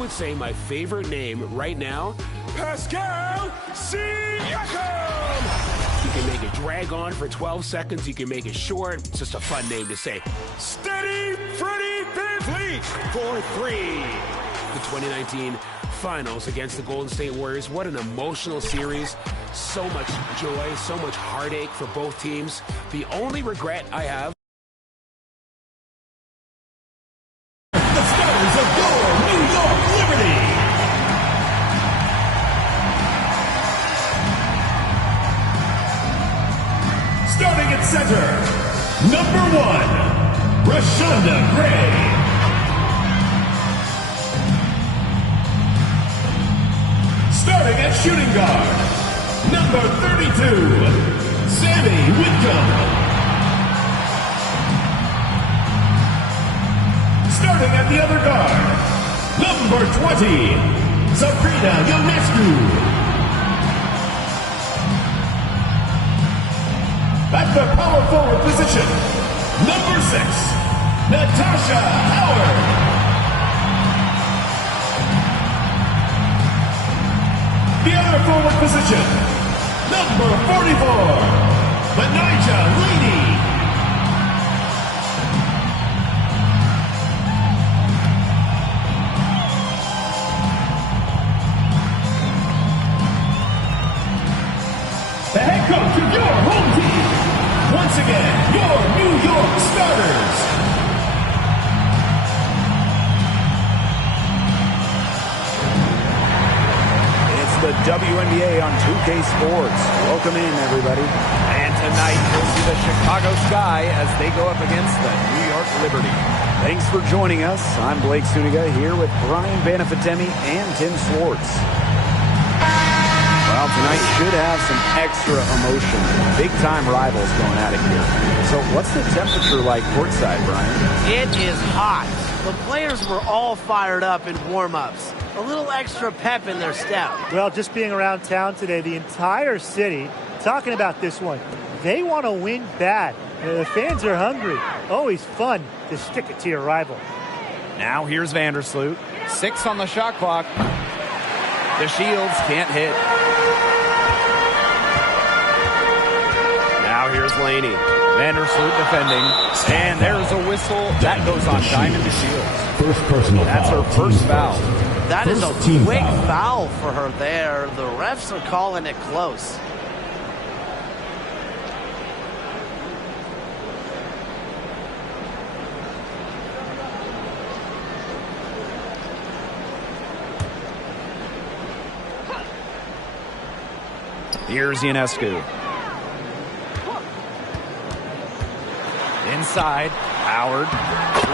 would say my favorite name right now, Pascal Siakam. You can make it drag on for 12 seconds. You can make it short. It's just a fun name to say. Steady Freddie VanVleet for 3. The 2019 Finals against the Golden State Warriors. What an emotional series. So much joy, so much heartache for both teams. The only regret I have. The starters of your New York Liberty. Starting at center, number 1, Rashonda Gray. Starting at shooting guard, number 32, Sammy Whitcomb. Starting at the other guard, number 20, Sabrina Ionescu. At the power forward position, number 6, Natasha Howard. The other forward position, number 44, Benija Laney. The head coach of your home team, once again, your New York Starters. The WNBA on 2K Sports. Welcome in, everybody. And tonight, we'll see the Chicago Sky as they go up against the New York Liberty. Thanks for joining us. I'm Blake Suniga here with Brian Banafitemi and Tim Swartz. Well, tonight should have some extra emotion. Big-time rivals going at it here. So what's the temperature like courtside, Brian? It is hot. The players were all fired up in warm-ups. A little extra pep in their step. Well, just being around town today, the entire city talking about this one. They want to win bad. The fans are hungry. Always fun to stick it to your rival. Now here's Vandersloot. 6 on the shot clock. The Shields can't hit. Now here's Laney. Vandersloot defending. And there's a whistle. That goes on Diamond to Shields. First personal That's her first foul. That is a quick foul for her there. The refs are calling it close. Here's Ionescu. Inside, Howard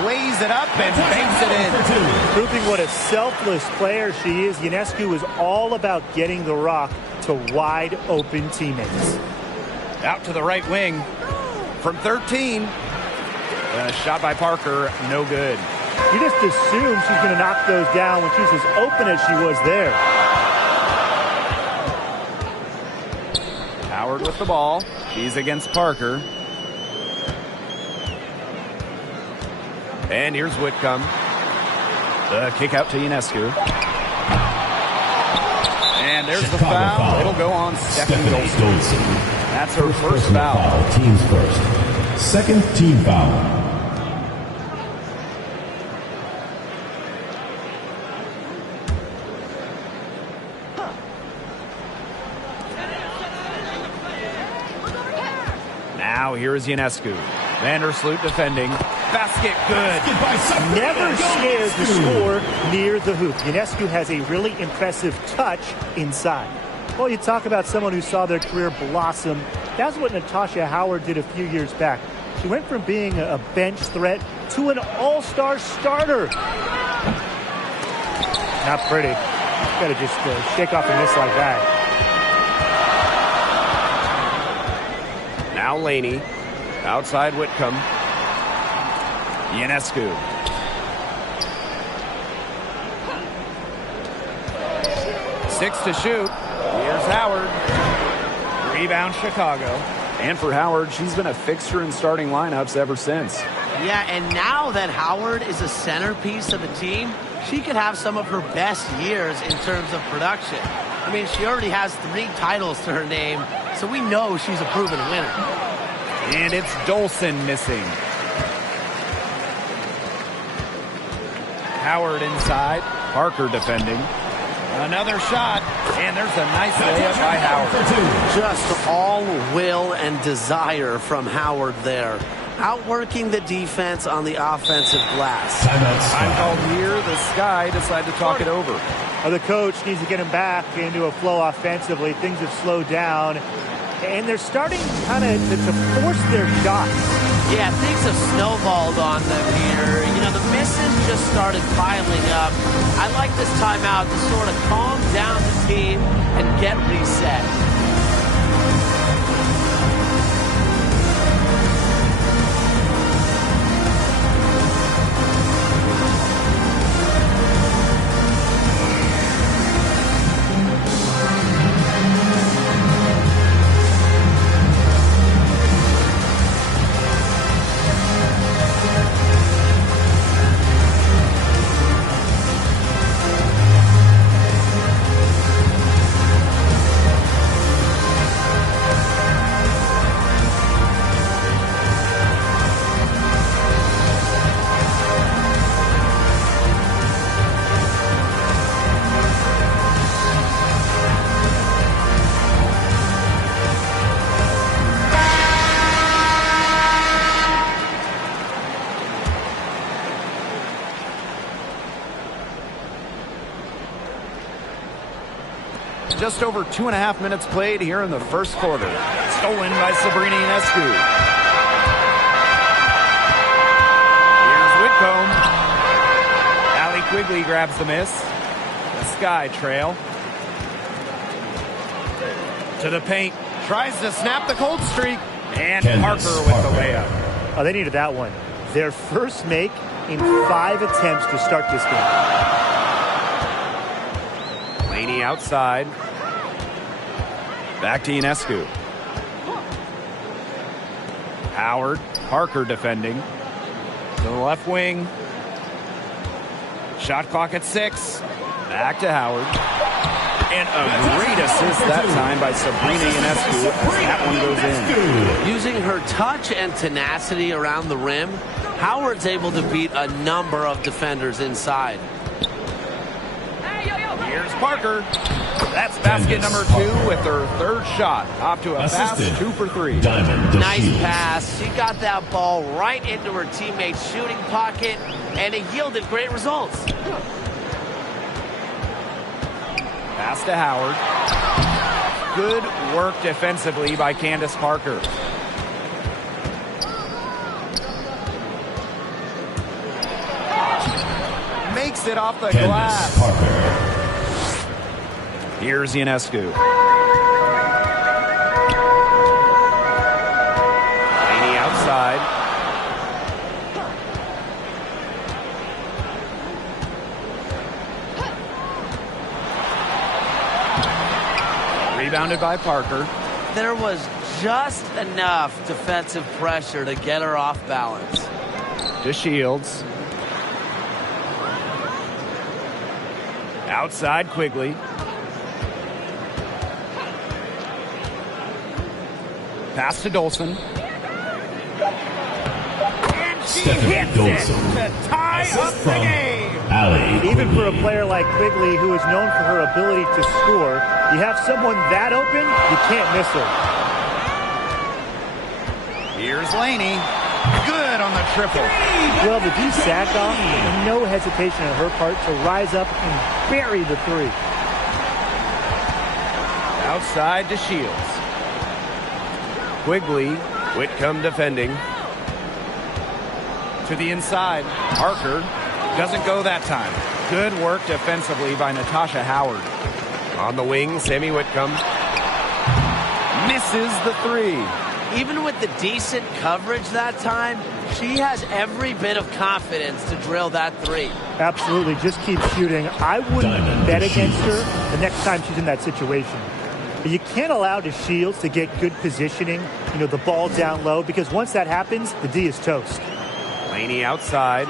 lays it up and banks it in. Proving what a selfless player she is, Ionescu is all about getting the rock to wide open teammates. Out to the right wing from 13. Shot by Parker, no good. You just assume she's going to knock those down when she's as open as she was there. Howard with the ball. She's against Parker. And here's Whitcomb. The kick out to Ionescu. And there's the foul. It'll go on Stephanie Dolson. That's her first foul. Team's first. Second team foul. Now here is Ionescu. Vandersloot defending. Basket good. Never scared to score near the hoop. Ionescu has a really impressive touch inside. Well, you talk about someone who saw their career blossom. That's what Natasha Howard did a few years back. She went from being a bench threat to an all-star starter. Not pretty. Got to just shake off a miss like that. Now Laney. Outside Whitcomb. Ionescu. Six to shoot. Here's Howard. Rebound Chicago. And for Howard, she's been a fixture in starting lineups ever since. Yeah, and now that Howard is a centerpiece of the team, she could have some of her best years in terms of production. I mean, she already has 3 titles to her name, so we know she's a proven winner. And it's Dolson missing. Howard inside. Parker defending. Another shot, and there's a nice layup by Howard. Just all will and desire from Howard there. Outworking the defense on the offensive glass. Time called here. The Sky decide to talk it over. Well, the coach needs to get him back into a flow offensively. Things have slowed down, and they're starting kind of to force their shots. Yeah, things have snowballed on them here. You know, the misses just started piling up. I like this timeout to sort of calm down the team and get reset. Just over 2.5 minutes played here in the first quarter. Stolen by Sabrina Ionescu. Here's Whitcomb. Allie Quigley grabs the miss. The Sky trail. To the paint. Tries to snap the cold streak. And Parker with the layup. Oh, they needed that one. Their first make in 5 attempts to start this game. Laney outside. Back to Ionescu. Howard. Parker defending. To the left wing. Shot clock at 6. Back to Howard. And a great assist that time by Sabrina Ionescu as that one goes in. Using her touch and tenacity around the rim, Howard's able to beat a number of defenders inside. Here's Parker. That's basket number 2 with her 3rd shot. Off to a fast 2 for 3. Nice pass. She got that ball right into her teammate's shooting pocket, and it yielded great results. Pass to Howard. Good work defensively by Candace Parker. Makes it off the glass. Parker. Here's Ionescu. Laney outside. Rebounded by Parker. There was just enough defensive pressure to get her off balance. To Shields. Outside Quigley. Pass to Dolson. And she hits it to tie up the game. Allie. Even for a player like Quigley, who is known for her ability to score, you have someone that open, you can't miss her. Here's Laney. Good on the triple. Well, the D sack off, no hesitation on her part to rise up and bury the 3. Outside to Shields. Quigley. Whitcomb defending. To the inside. Parker. Doesn't go that time. Good work defensively by Natasha Howard. On the wing, Sammy Whitcomb. Misses the 3. Even with the decent coverage that time, she has every bit of confidence to drill that 3. Absolutely. Just keep shooting. I wouldn't bet against her the next time she's in that situation. But you can't allow the Shields to get good positioning, the ball down low, because once that happens, the D is toast. Laney outside.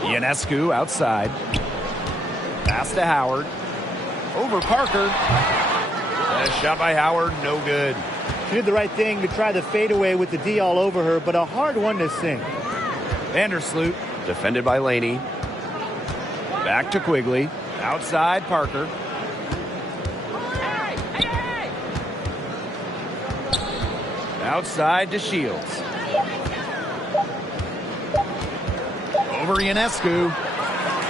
Ionescu outside. Pass to Howard. Over Parker. A shot by Howard, no good. She did the right thing to try the fadeaway with the D all over her, but a hard one to sink. Vandersloot, defended by Laney. Back to Quigley. Outside Parker. Outside to Shields. Over Ionescu.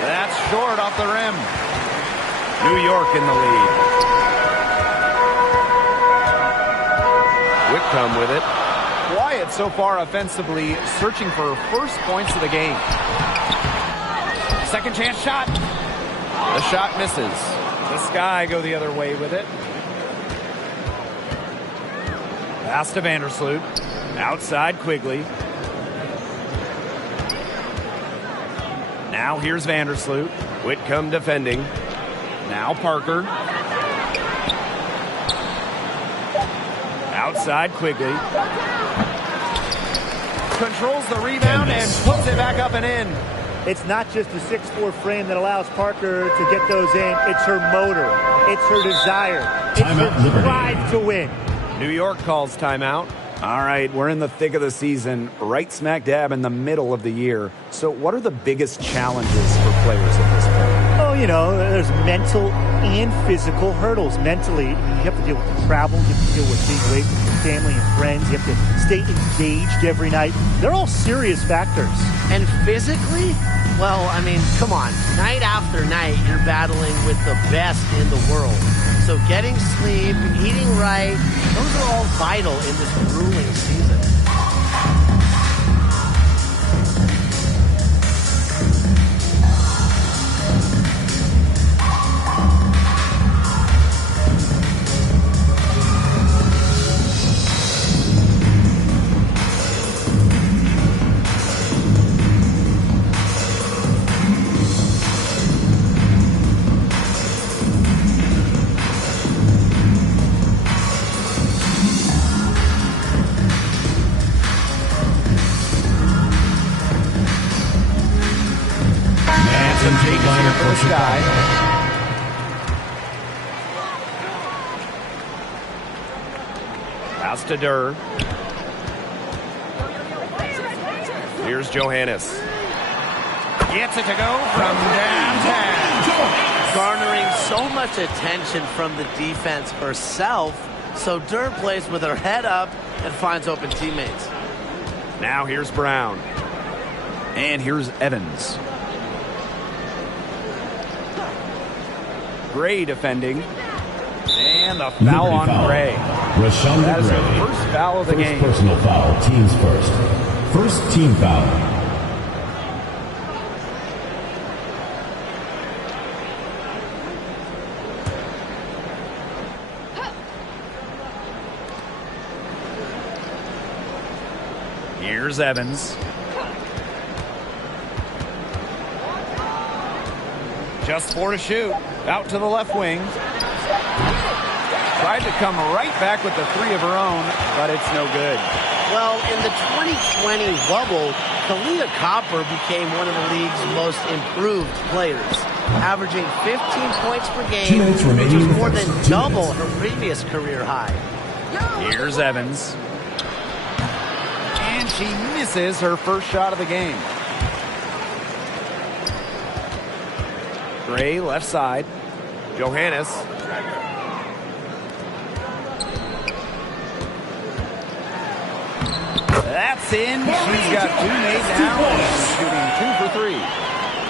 That's short off the rim. New York in the lead. Whitcomb with it. Quiet so far offensively, searching for first points of the game. Second chance shot. The shot misses. The Sky go the other way with it. Pass to Vandersloot. Outside Quigley. Now here's Vandersloot. Whitcomb defending. Now Parker. Outside Quigley. Controls the rebound and puts it back up and in. It's not just the 6'4" frame that allows Parker to get those in. It's her motor. It's her desire. It's her drive to win. New York calls timeout. All right, we're in the thick of the season, right smack dab in the middle of the year. So what are the biggest challenges for players at this point? Oh, you know, there's mental and physical hurdles. Mentally, you have to deal with the travel. You have to deal with being away from your family and friends. You have to stay engaged every night. They're all serious factors. And physically, well, I mean, come on. Night after night, you're battling with the best in the world. So getting sleep, eating right, those are all vital in this grueling season. Pass to Durr. Here's Johannes. Gets it to go from downtown. Garnering so much attention from the defense herself, so Durr plays with her head up and finds open teammates. Now here's Brown. And here's Evans. Gray defending. And the foul on Gray. That is the first foul of the game. Personal foul, teams first. First team foul. Here's Evans. Just 4 to shoot. Out to the left wing. Tried to come right back with the 3 of her own, but it's no good. Well, in the 2020 bubble, Kalia Copper became one of the league's most improved players, averaging 15 points per game, which is more than double her previous career high. Here's Evans. And she misses her first shot of the game. Gray left side. Johannes. That's in. She's got 2 made now, shooting 2 for 3.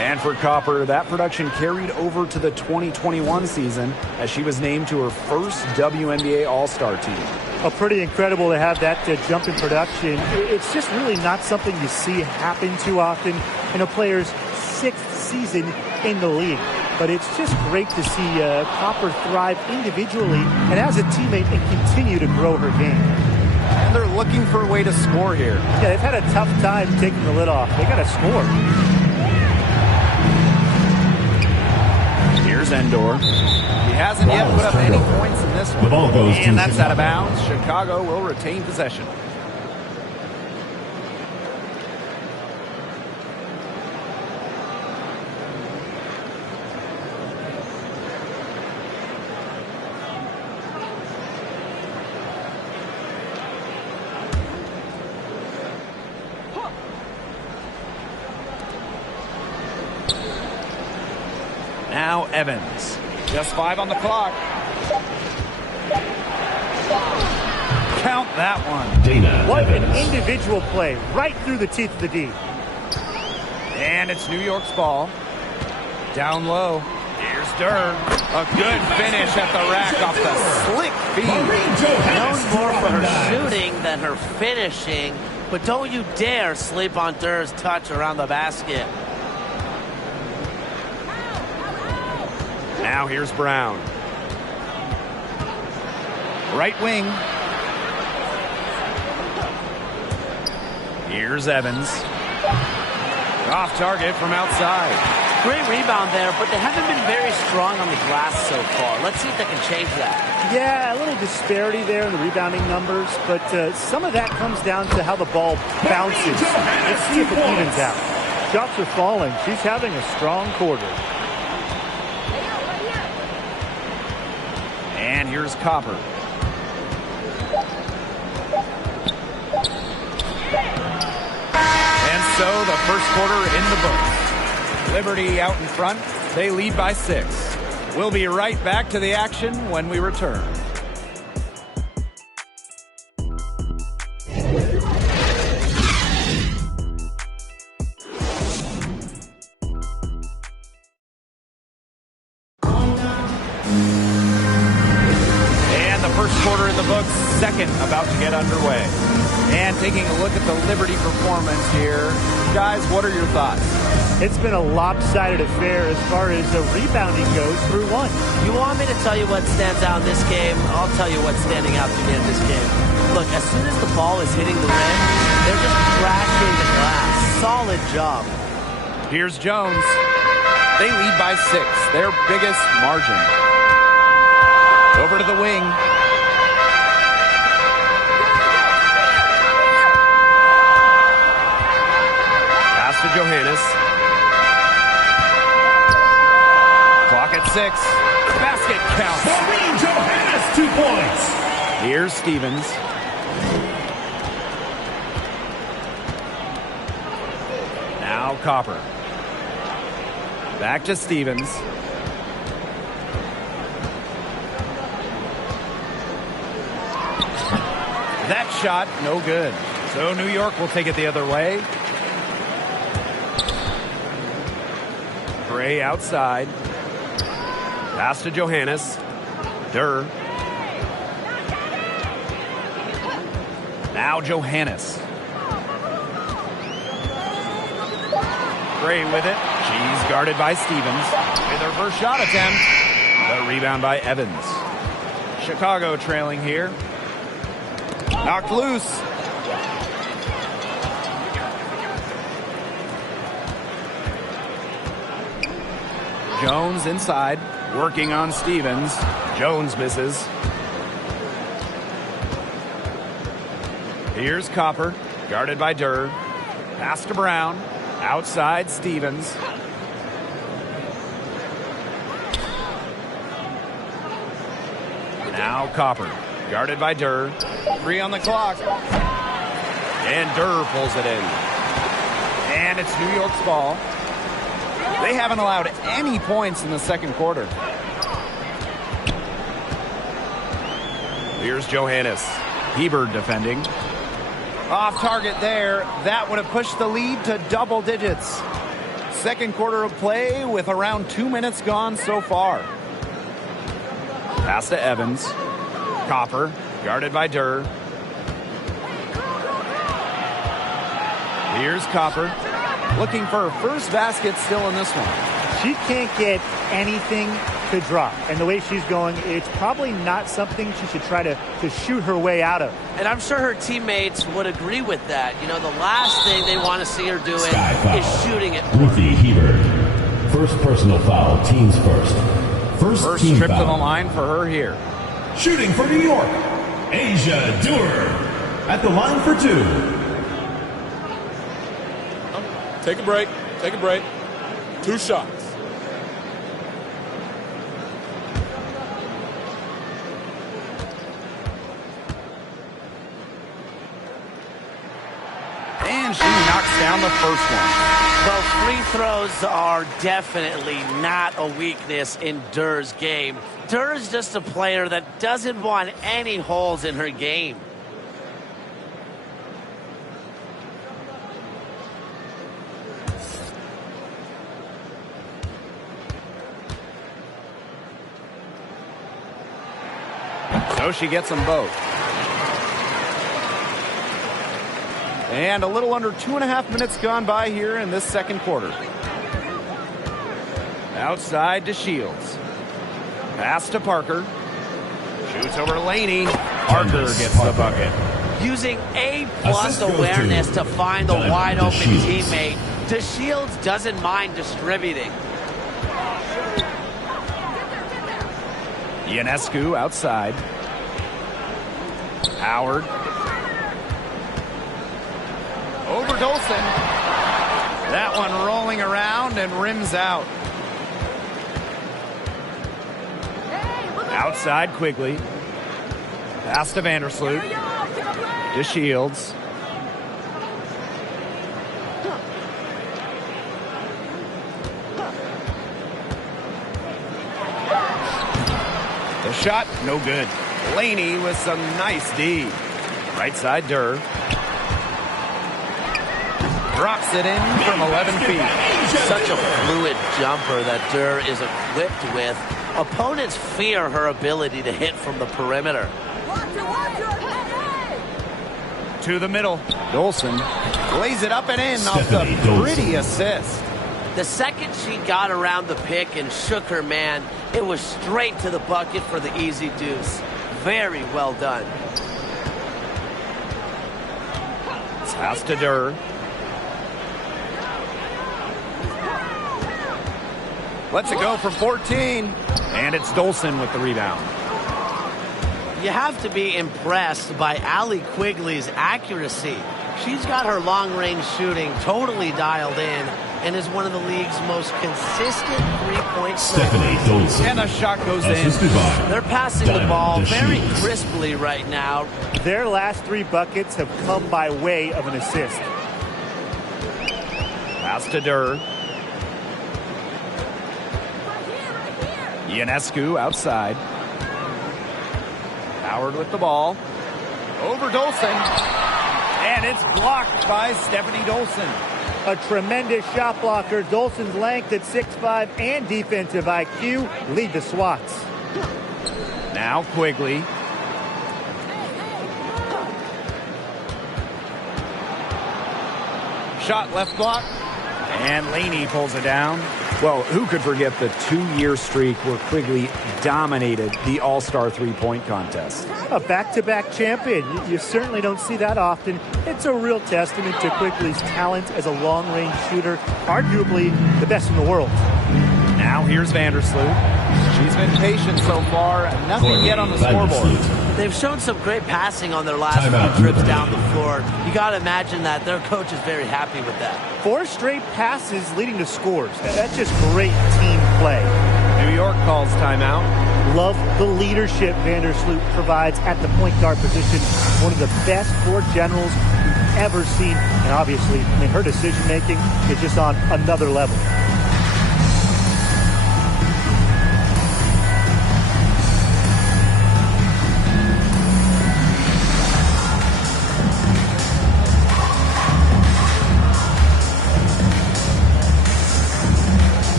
And for Copper, that production carried over to the 2021 season as she was named to her first WNBA All-Star team. Pretty incredible to have that jump in production. It's just really not something you see happen too often in a player's 6th season in the league. But it's just great to see Copper thrive individually and as a teammate and continue to grow her game. And they're looking for a way to score here. Yeah, they've had a tough time taking the lid off. They got to score. Here's Endor. He hasn't yet put up any points in this one. The ball goes and to that's Chicago. out of bounds. Chicago will retain possession. Now Evans. Just 5 on the clock. Count that one. Dana What Evans. an individual play right through the teeth of the D. And it's New York's ball. Down low. Here's Durr. A good finish at the rack off the slick feed. Known more for her shooting than her finishing, but don't you dare sleep on Durr's touch around the basket. Now here's Brown. Right wing. Here's Evans. Off target from outside. Great rebound there, but they haven't been very strong on the glass so far. Let's see if they can change that. Yeah, a little disparity there in the rebounding numbers, but some of that comes down to how the ball bounces. Let's see if it evens out. Shots are falling. She's having a strong quarter. And here's Copper. And so the first quarter in the books. Liberty out in front. They lead by 6. We'll be right back to the action when we return. And the first quarter in the books, second about to get underway. And taking a look at the Liberty performance here. Guys, what are your thoughts? It's been a lopsided affair as far as the rebounding goes through one. You want me to tell you what stands out in this game? I'll tell you what's standing out to me in this game. Look, as soon as the ball is hitting the rim, they're just crashing the glass. Solid job. Here's Jones. They lead by 6, their biggest margin. Over to the wing. Pass to Johannes. Clock at 6. Basket count. Maureen Johannes, 2 points. Here's Stevens. Now Copper. Back to Stevens. That shot, no good. So New York will take it the other way. Gray outside. Pass to Johannes. Durr. Now Johannes. Gray with it. She's guarded by Stevens. With her first shot attempt. The rebound by Evans. Chicago trailing here. Knocked loose. Jones inside, working on Stevens. Jones misses. Here's Copper, guarded by Durr. Pass to Brown. Outside Stevens. Now Copper, guarded by Durr. 3 on the clock. And Durr pulls it in. And it's New York's ball. They haven't allowed any points in the second quarter. Here's Johannes. Hebert defending. Off target there. That would have pushed the lead to double digits. Second quarter of play with around 2 minutes gone so far. Pass to Evans. Copper, guarded by Durr. Here's Copper. Looking for her first basket still in this one. She can't get anything to drop. And the way she's going, it's probably not something she should try to shoot her way out of. And I'm sure her teammates would agree with that. You know, the last thing they want to see her doing is shooting it. Ruthie Hebert. First personal foul, teams first. First team trip foul. to the line for her here. Shooting for New York, Asia Durr. At the line for 2. Take a break. Take a break. 2 shots. And And she knocks down the first one. Well, free throws are definitely not a weakness in Durr's game. Durr's just a player that doesn't want any holes in her game. So she gets them both. And a little under 2.5 minutes gone by here in this second quarter. Outside to Shields. Pass to Parker. Shoots over to Laney. Parker gets the bucket. Using A+ awareness to find the wide open teammate, DeShields doesn't mind distributing. Ionescu outside. Howard. Over Dolson. That one rolling around and rims out. Outside Quigley. Pass to Vandersloot. To Shields. The shot, no good. Laney with some nice D. Right side Durr. Drops it in from 11 feet. Such a fluid jumper that Durr is equipped with. Opponents fear her ability to hit from the perimeter. To the middle. Dolson lays it up and in off the pretty assist. The second she got around the pick and shook her man, it was straight to the bucket for the easy deuce. Very well done. Pass to Durr. Lets it go for 14. And it's Dolson with the rebound. You have to be impressed by Allie Quigley's accuracy. She's got her long-range shooting totally dialed in and is one of the league's most consistent three-point shooters. And the shot goes in. They're passing the ball very crisply right now. Their last 3 buckets have come by way of an assist. Pass to Durr. Ionescu outside. Howard with the ball. Over Dolson. And it's blocked by Stephanie Dolson. A tremendous shot blocker. Dolson's length at 6'5" and defensive IQ lead the swats. Now Quigley. Shot left block. And Laney pulls it down. Well, who could forget the 2-year streak where Quigley dominated the All-Star three-point contest? A back-to-back champion. You certainly don't see that often. It's a real testament to Quigley's talent as a long-range shooter, arguably the best in the world. Now here's Vandersloot. She's been patient so far. Nothing yet on the scoreboard. They've shown some great passing on their last few trips down the floor. You got to imagine that their coach is very happy with that. 4 straight passes leading to scores. That's just great team play. New York calls timeout. Love the leadership Vandersloot provides at the point guard position. One of the best floor generals we've ever seen. And obviously, her decision-making is just on another level.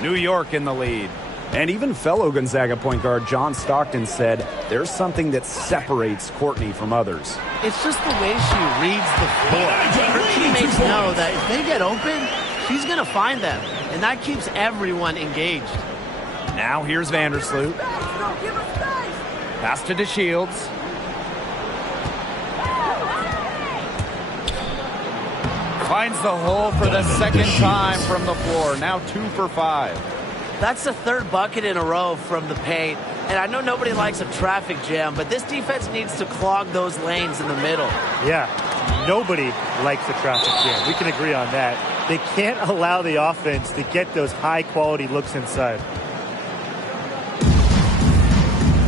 New York in the lead. And even fellow Gonzaga point guard John Stockton said there's something that separates Courtney from others. It's just the way she reads the floor. Her teammates know that if they get open, she's going to find them. And that keeps everyone engaged. Now here's Vandersloot. Pass to DeShields. Finds the hole for the second time from the floor. Now 2 for 5. That's the third bucket in a row from the paint. And I know nobody likes a traffic jam, but this defense needs to clog those lanes in the middle. Yeah, nobody likes a traffic jam. We can agree on that. They can't allow the offense to get those high-quality looks inside.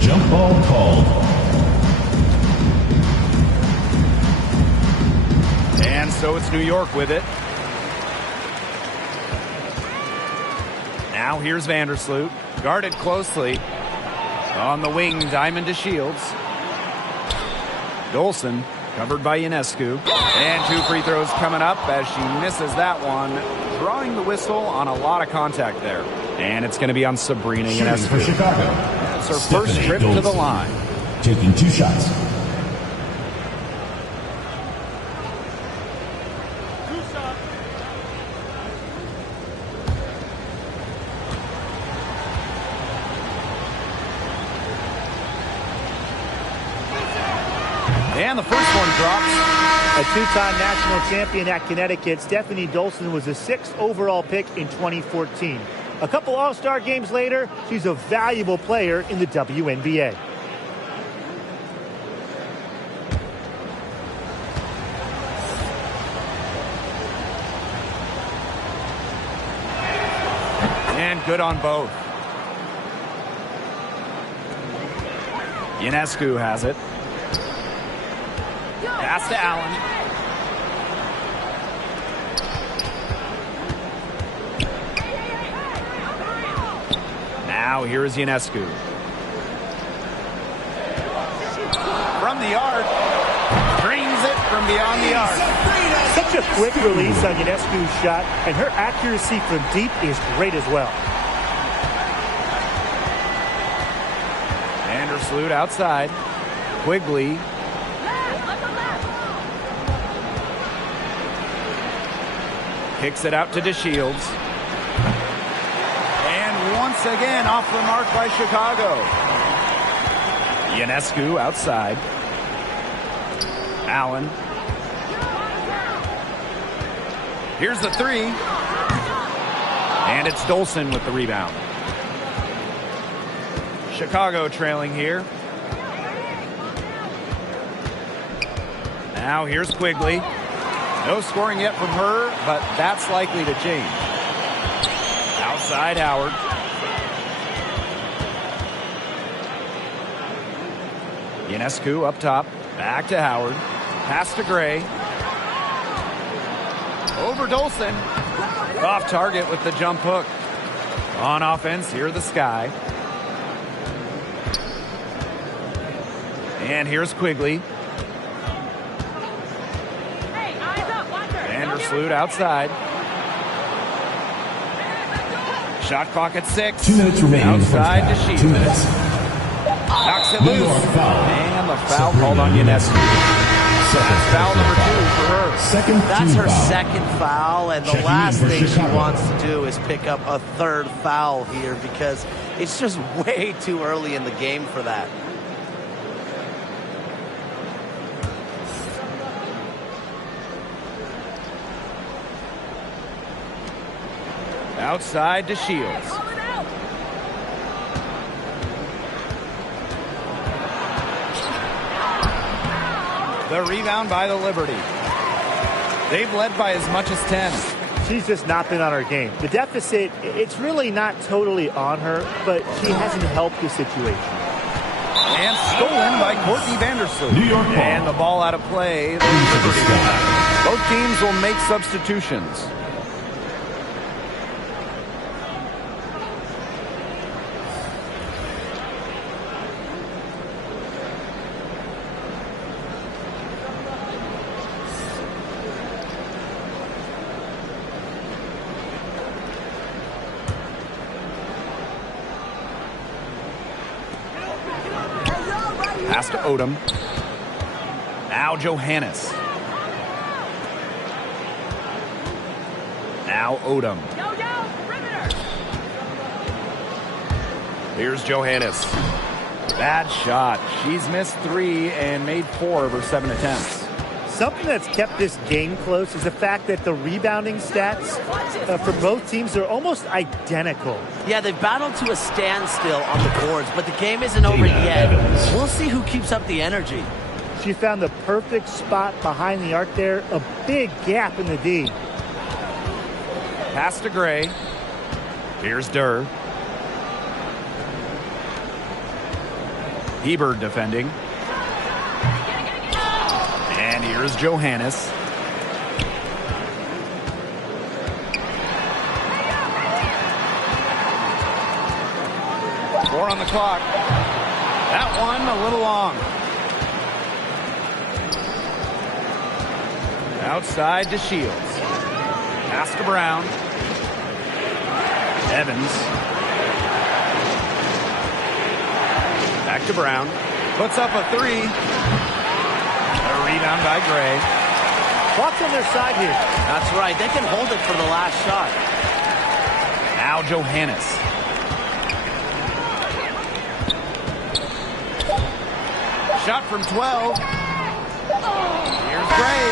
Jump ball called. And so it's New York with it. Now here's Vandersloot. Guarded closely. On the wing, Diamond to Shields. Dolson covered by Ionescu. And 2 free throws coming up as she misses that one. Drawing the whistle on a lot of contact there. And it's going to be on Sabrina Ionescu. For Chicago. It's her first trip to the line. Taking 2 shots. And the first one drops. A 2-time national champion at Connecticut, Stephanie Dolson was the 6th overall pick in 2014. A couple All-Star games later, she's a valuable player in the WNBA. And good on both. Ionescu has it. Pass to Allen. Now here is Ionescu. From the arc. Brings it from beyond the arc. Such a quick release on Ionescu's shot, and her accuracy from deep is great as well. Vandersloot outside. Quigley. Kicks it out to DeShields. And once again off the mark by Chicago. Ionescu outside. Allen. Here's the 3. And it's Dolson with the rebound. Chicago trailing here. Now here's Quigley. No scoring yet from her, but that's likely to change. Outside Howard. Ionescu up top. Back to Howard. Pass to Gray. Over Dolson. Off target with the jump hook. On offense, here the Sky. And here's Quigley. Vandersloot outside. Shot clock at 6. 2 minutes remaining. Outside to Shields. 2 minutes. Knocks it loose. And the foul called on Ionescu. That's foul number 2 for her. That's her second foul, and the last thing she wants to do is pick up a third foul here because it's just way too early in the game for that. Outside to Shields. The rebound by the Liberty. They've led by as much as 10. She's just not been on her game. The deficit, it's really not totally on her, but she hasn't helped the situation. And stolen by Courtney Vandersloot. New York ball. And the ball out of play. Both teams will make substitutions. Pass to Odom. Now Johannes. Now Odom. Here's Johannes. Bad shot. She's missed 3 and made 4 of her 7 attempts. Something that's kept this game close is the fact that the rebounding stats for both teams are almost identical. Yeah, they've battled to a standstill on the boards, but the game isn't over yet. We'll see who keeps up the energy. She found the perfect spot behind the arc there, a big gap in the D. Pass to Gray. Here's Durr. Hebert defending. And here's Johannes. Four on the clock. That one a little long. Outside to Shields. Pass to Brown. Evans. Back to Brown. Puts up a 3. A rebound by Gray. Bucks on their side here. That's right. They can hold it for the last shot. Now Johannes. Shot from 12. Here's Gray.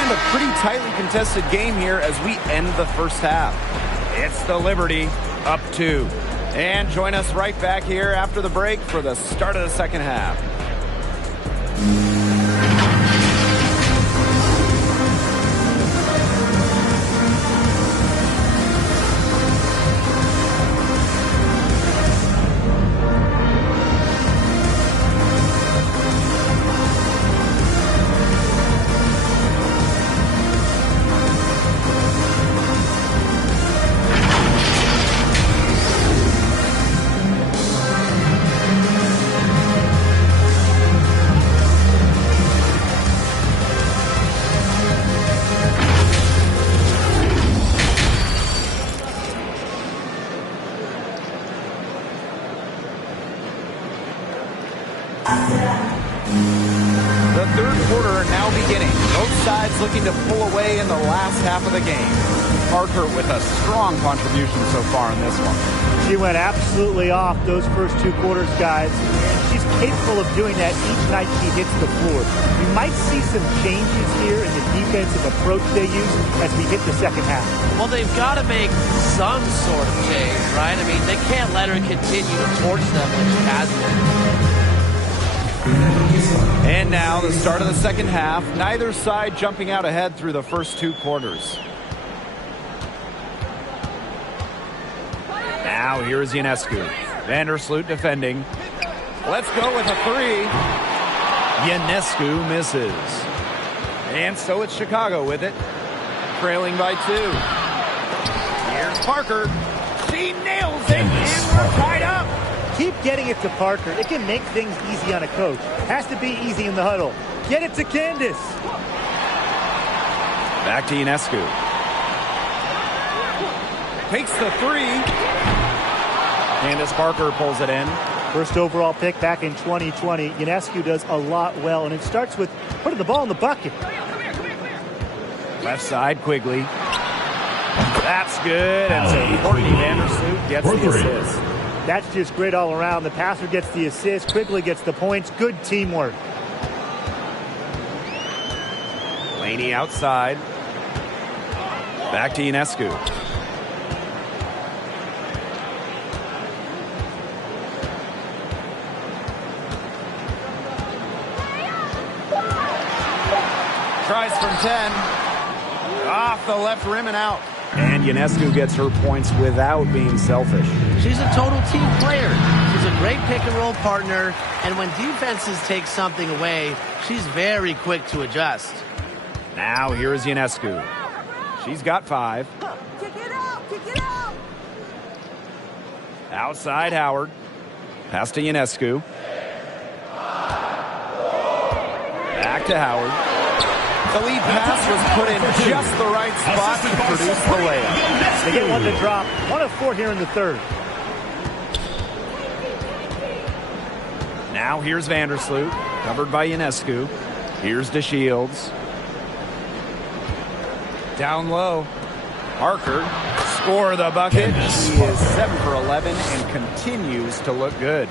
And a pretty tightly contested game here as we end the first half. It's the Liberty up 2. And join us right back here after the break for the start of the second half. The third quarter now beginning. Both sides looking to pull away in the last half of the game. Parker with a strong contribution so far in this one. She went absolutely off those first 2 quarters, guys. She's capable of doing that each night she hits the floor. We might see some changes here in the defensive approach they use as we hit the second half. Well, they've got to make some sort of change, right? I mean, they can't let her continue to torch them like she has been. And now the start of the second half. Neither side jumping out ahead through the first 2 quarters. Now here's Ionescu. Vandersloot defending. Let's go with a 3. Ionescu misses. And so it's Chicago with it. Trailing by 2. Here's Parker. She nails it and we're tied up. Keep getting it to Parker. It can make things easy on a coach. Has to be easy in the huddle. Get it to Candace. Back to Ionescu. Takes the 3. Candace Parker pulls it in. First overall pick back in 2020. Ionescu does a lot well, and it starts with putting the ball in the bucket. Left side, Quigley. That's good. And so Courtney Vandersloot gets the assist. That's just great all around. The passer gets the assist. Quigley gets the points. Good teamwork. Laney outside. Back to Ionescu. Tries from 10. Off the left rim and out. And Ionescu gets her points without being selfish. She's a total team player. She's a great pick-and-roll partner, and when defenses take something away, she's very quick to adjust. Now here's Ionescu. She's got 5. Kick it out! Kick it out! Outside Howard. Pass to Ionescu. Back to Howard. The lead pass was put in just the right spot to produce the layup. They get one to drop. 1 of 4 here in the third. Now here's Vandersloot, covered by Ionescu. Here's DeShields. Down low. Parker For the bucket, she is 7 for 11 and continues to look good.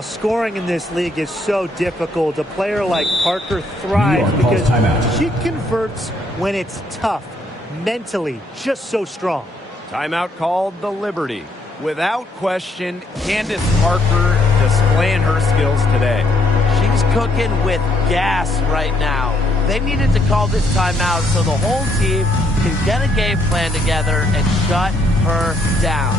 Scoring in this league is so difficult. A player like Parker thrives because she converts when it's tough. Mentally, just so strong. Timeout called the Liberty. Without question, Candace Parker displaying her skills today. She's cooking with gas right now. They needed to call this timeout so the whole team can get a game plan together and shut her down.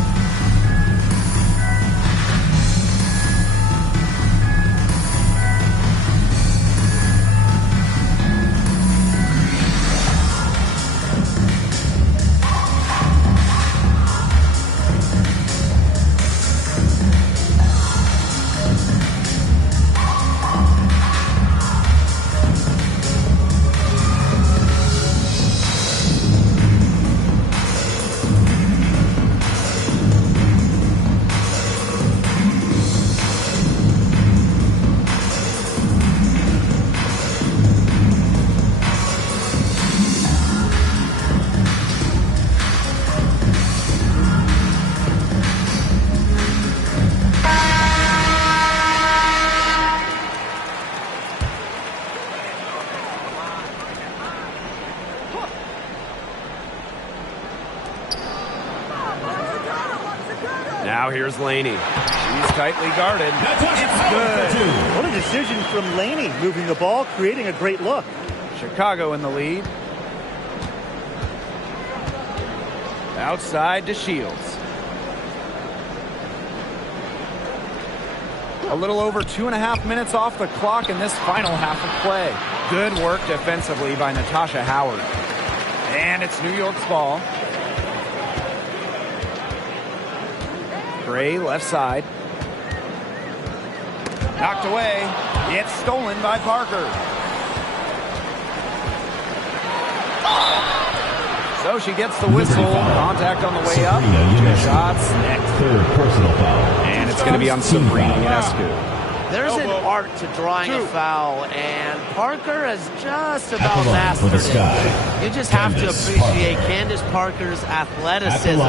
Now here's Laney. She's tightly guarded. It's good. What a decision from Laney, moving the ball, creating a great look. Chicago in the lead. Outside to Shields. A little over 2.5 minutes off the clock in this final half of play. Good work defensively by Natasha Howard. And it's New York's ball. Gray left side. Knocked away. It's stolen by Parker. So she gets the whistle. Contact on the way up. 2 shots next. Third personal foul. And it's going to be on Sabrina Ionescu. There's an art to drawing a foul, and Parker has just about mastered it. You just have to appreciate Candace Parker's athleticism.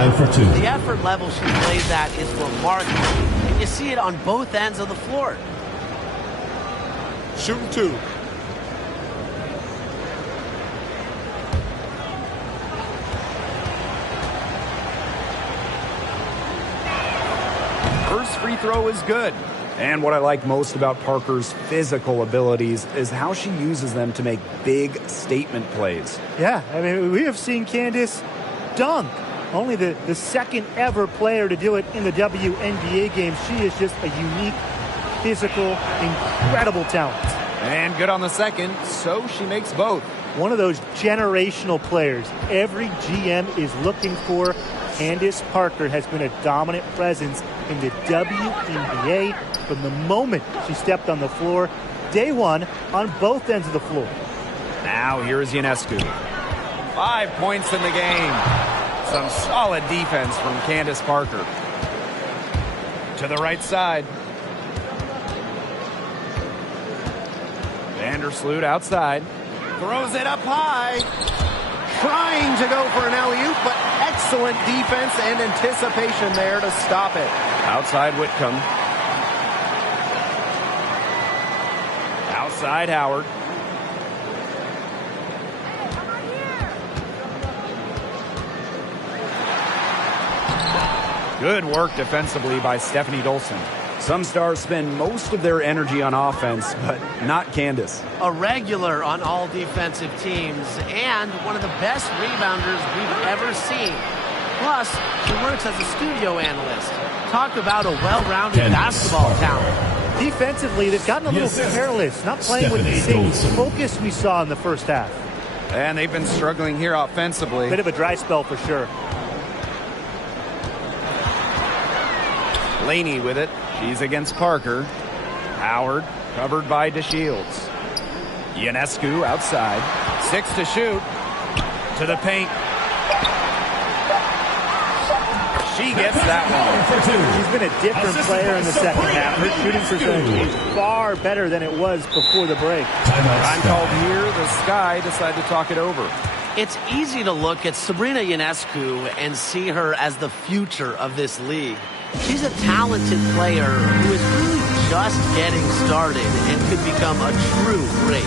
The effort level she plays at is remarkable, and you see it on both ends of the floor. Shooting 2. First free throw is good. And what I like most about Parker's physical abilities is how she uses them to make big statement plays. Yeah, I mean, we have seen Candace dunk. Only the second ever player to do it in the WNBA game. She is just a unique, physical, incredible talent. And good on the second, so she makes both. One of those generational players every GM is looking for. Candace Parker has been a dominant presence in the WNBA from the moment she stepped on the floor. Day one on both ends of the floor. Now here's Ionescu. 5 points in the game. Some solid defense from Candace Parker. To the right side. Vandersloot outside. Throws it up high. Trying to go for an alley-oop, but excellent defense and anticipation there to stop it. Outside Whitcomb. Outside Howard. Good work defensively by Stephanie Dolson. Some stars spend most of their energy on offense, but not Candace. A regular on all defensive teams and one of the best rebounders we've ever seen. Plus, she works as a studio analyst. Talk about a well-rounded basketball talent. Defensively, they've gotten a little careless, not playing with the same focus we saw in the first half. And they've been struggling here offensively. Bit of a dry spell for sure. Laney with it. She's against Parker. Howard covered by DeShields. Ionescu outside. 6 to shoot. To the paint. She gets that one. She's been a different player in the second half. Her shooting percentage is far better than it was before the break. Time called here. The Sky decide to talk it over. It's easy to look at Sabrina Ionescu and see her as the future of this league. She's a talented player who is really just getting started and could become a true great.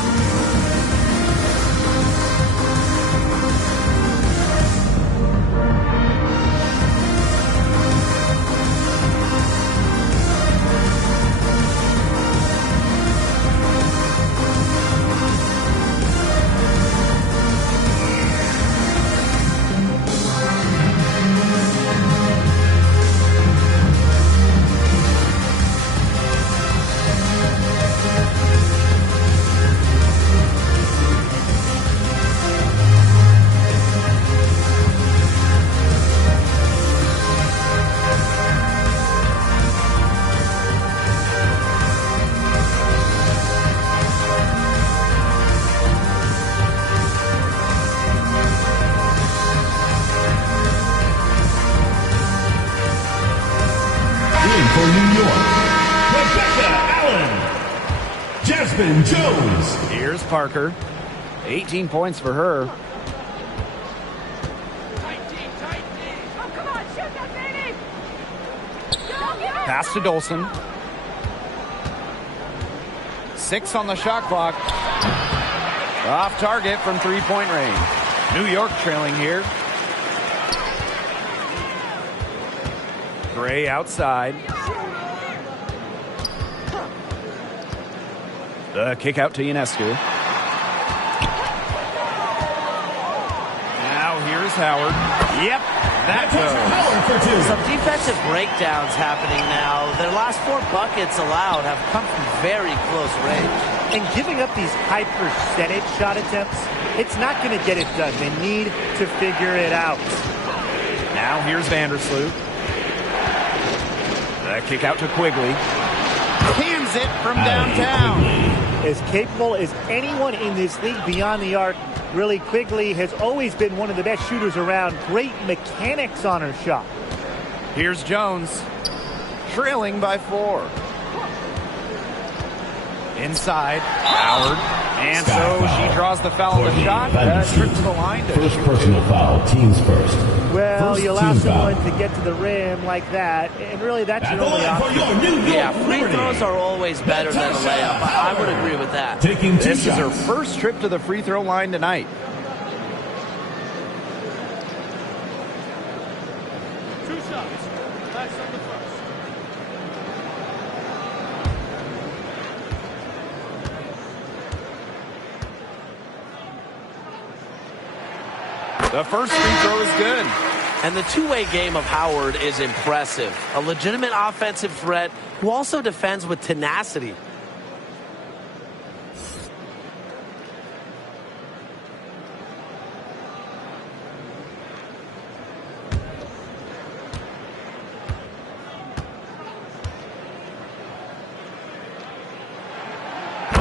For New York, Rebecca Allen. Jasmine Jones. Here's Parker. 18 points for her. Oh, come on, shoot that baby! Pass to Dolson. 6 on the shot clock. Off target from three-point range. New York trailing here. Gray outside. The kick out to Ionescu. Now here's Howard. Yep, that goes. Some defensive breakdowns happening now. Their last 4 buckets allowed have come from very close range. And giving up these high percentage shot attempts, it's not going to get it done. They need to figure it out. Now here's Vandersloot. The kick out to Quigley. Cans it from downtown. As capable as anyone in this league beyond the arc, really Quigley has always been one of the best shooters around. Great mechanics on her shot. Here's Jones. Trailing by 4. Inside, Howard. And so she draws the foul on the shot. Trip to the line. First personal foul, teams first. Well, First you allow team someone foul. to get to the rim like that, and really that's At your the only line for option. your New York Yeah, free Liberty. throws are always better than a layup. I would agree with that. Taking 2 This is her shots. first trip to the free throw line tonight. The first free throw is good. And the two-way game of Howard is impressive. A legitimate offensive threat who also defends with tenacity.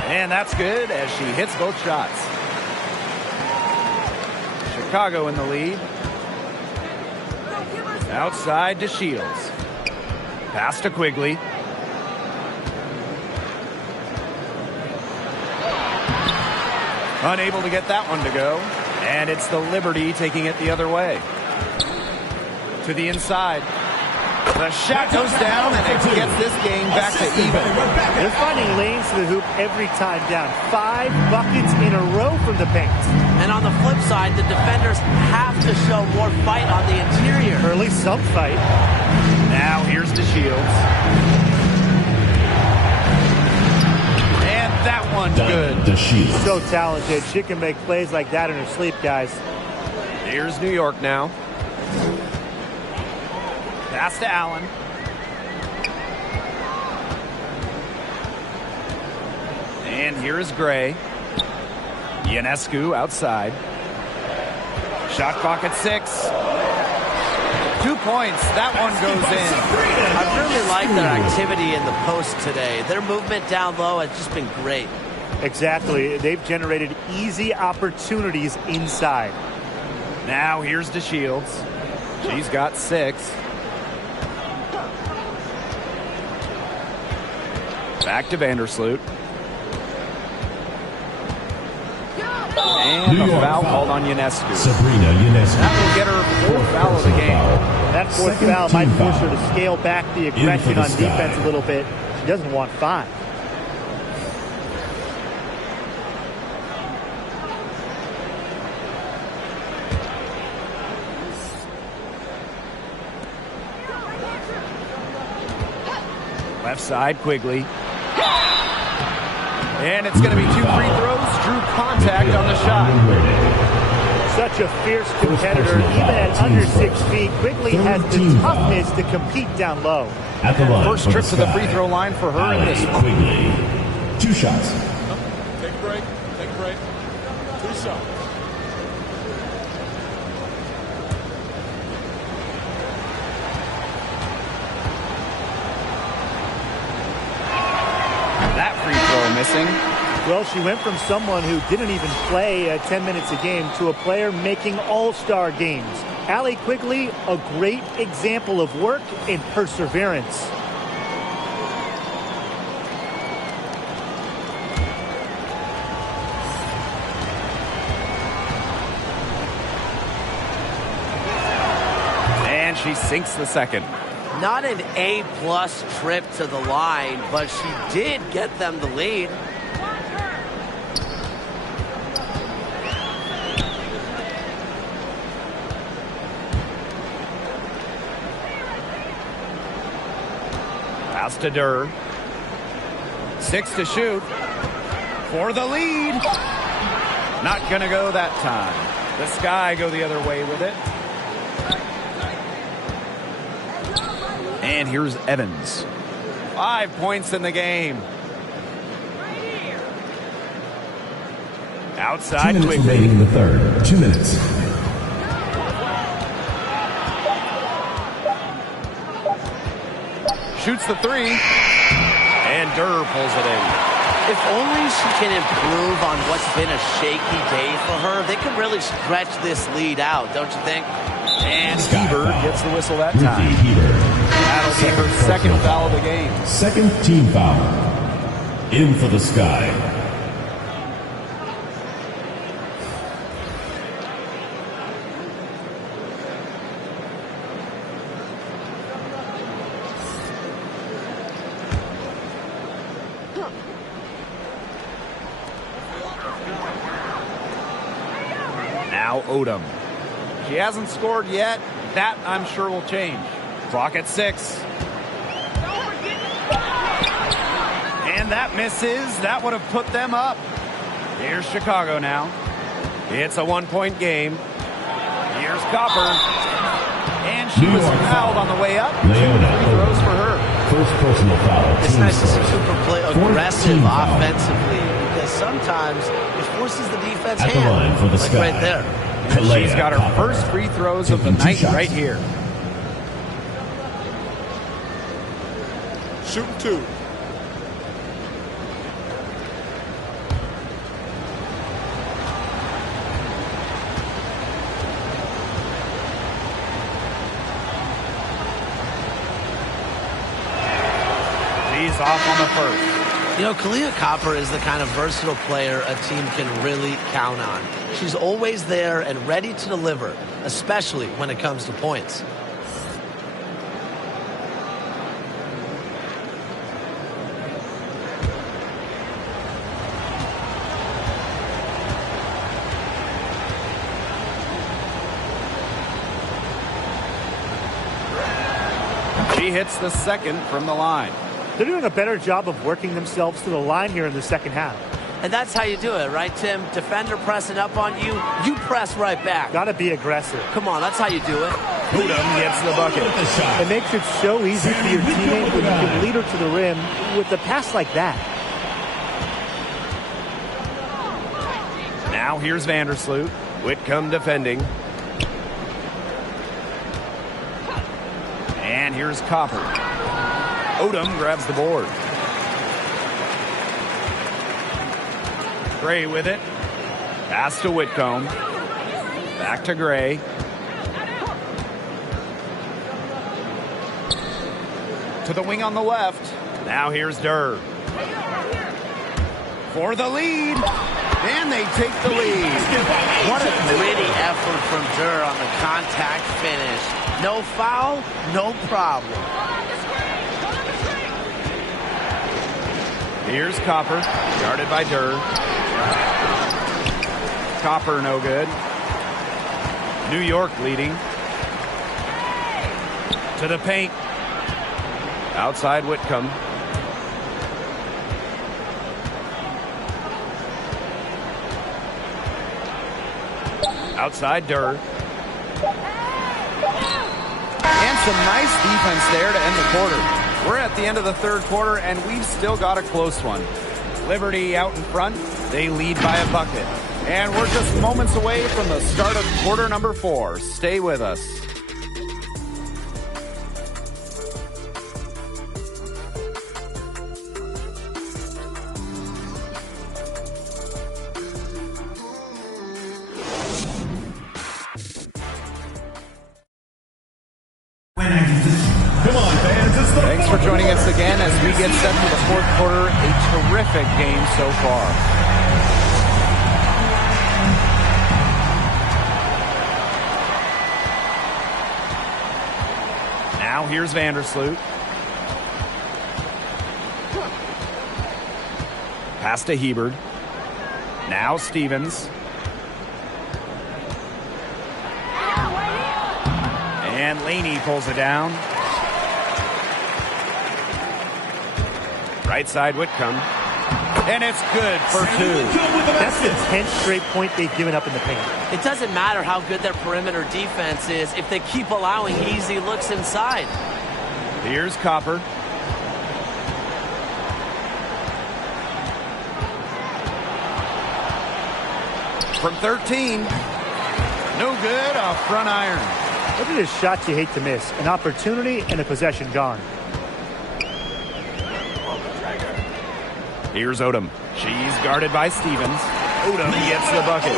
And that's good as she hits both shots. Chicago in the lead. Outside to Shields. Pass to Quigley. Unable to get that one to go. And it's the Liberty taking it the other way. To the inside. The shot goes down and it gets this game back to even. They're finding lanes to the hoop every time down. 5 buckets in a row from the paint. And on the flip side, the defenders have to show more fight on the interior. Or at least some fight. Now here's to Shields. And that one's good. The Shields. So talented. She can make plays like that in her sleep, guys. Here's New York now. Pass to Allen. And here is Gray. Ionescu outside. Shot clock at 6. 2 points. That one goes in. I really like their activity in the post today. Their movement down low has just been great. Exactly. They've generated easy opportunities inside. Now here's DeShields. She's got 6. Back to Vandersloot. And a foul called on Ionescu. Sabrina Ionescu. That will get her fourth foul of the game. That fourth Second foul might team force her foul. to scale back the aggression the on sky. defense a little bit. She doesn't want 5. Left side, Quigley. And it's going to be 2 free throws. Drew contact on the shot. Such a fierce competitor, even at under 6 feet. Quigley has the toughness to compete down low. At the line First for trip to the Sky, free throw line for her in this one. Quigley. 2 shots. Take a break. Take a break. 2 shots. That free throw missing. Well, she went from someone who didn't even play 10 minutes a game to a player making all-star games. Allie Quigley, a great example of work and perseverance. And she sinks the second. Not an A-plus trip to the line, but she did get them the lead. Pass to Durr. 6 to shoot. For the lead. Not going to go that time. The Sky go the other way with it. And here's Evans. 5 points in the game. Outside 2 minutes Quigley. remaining in the third. 2 minutes. Shoots the 3. And Durr pulls it in. If only she can improve on what's been a shaky day for her, they could really stretch this lead out, don't you think? And Sky Heber foul. gets the whistle that Ruthie time. Heber. That'll be her second foul of the game. Second team foul. In for the Sky. Now Odom. She hasn't scored yet. That, I'm sure, will change. Clock at 6. And that misses. That would have put them up. Here's Chicago now. It's a 1-point game. Here's Copper. And she New was York fouled foul. on the way up. 2 Leona free throws for her. First personal foul. It's Team nice to see first. Cooper play Fourth aggressive team foul. offensively, because sometimes it forces the defense At the hand, line for the like Sky. right there. And Kalea she's got her Copper. first free throws of the Taking 2 night shots. right here. Shooting 2. She's off on the first. You know, Kalea Copper is the kind of versatile player a team can really count on. She's always there and ready to deliver, especially when it comes to points. She hits the second from the line. They're doing a better job of working themselves to the line here in the second half. And that's how you do it, right, Tim? Defender pressing up on you, you press right back. Got to be aggressive. Come on, that's how you do it. Odom gets the bucket. It makes it so easy for your teammate when you can lead her to the rim with a pass like that. Now here's Vandersloot. Whitcomb defending. And here's Copper. Odom grabs the board. Gray with it. Pass to Whitcomb. Back to Gray. To the wing on the left. Now here's Durr. For the lead. And they take the lead. What a gritty effort from Durr on the contact finish. No foul, no problem. Here's Copper, guarded by Durr. Copper no good. New York leading. To the paint. Outside Whitcomb. Outside Durr. And some nice defense there to end the quarter. We're at the end of the third quarter, and we've still got a close one. Liberty out in front. They lead by a bucket. And we're just moments away from the start of quarter number 4. Stay with us. Thanks for joining us again as we get set for the fourth quarter. A terrific game so far. Now here's Vandersloot. Pass to Hebert. Now Stevens. And Laney pulls it down. Right side Whitcomb. And it's good for 2. That's the 10th straight point they've given up in the paint. It doesn't matter how good their perimeter defense is if they keep allowing easy looks inside. Here's Copper. From 13. No good, a front iron. Those are the shots you hate to miss. An opportunity and a possession gone. Here's Odom. She's guarded by Stevens. Odom gets the bucket.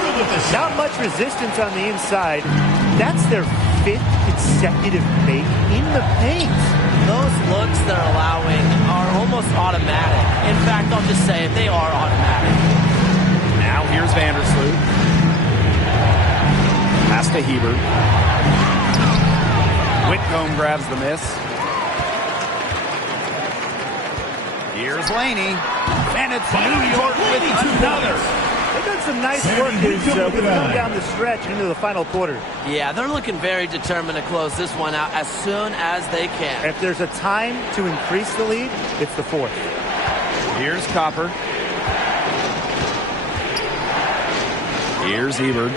Not much resistance on the inside. That's their 5th consecutive make in the paint. Those looks they're allowing are almost automatic. In fact, I'll just say it, they are automatic. Now here's Vandersloot. Pass to Hebert. Whitcomb grabs the miss. Here's Laney. And it's New York with another. They've done some nice work as we come down the stretch into the final quarter. Yeah, they're looking very determined to close this one out as soon as they can. If there's a time to increase the lead, it's the 4th. Here's Copper. Here's Hebert.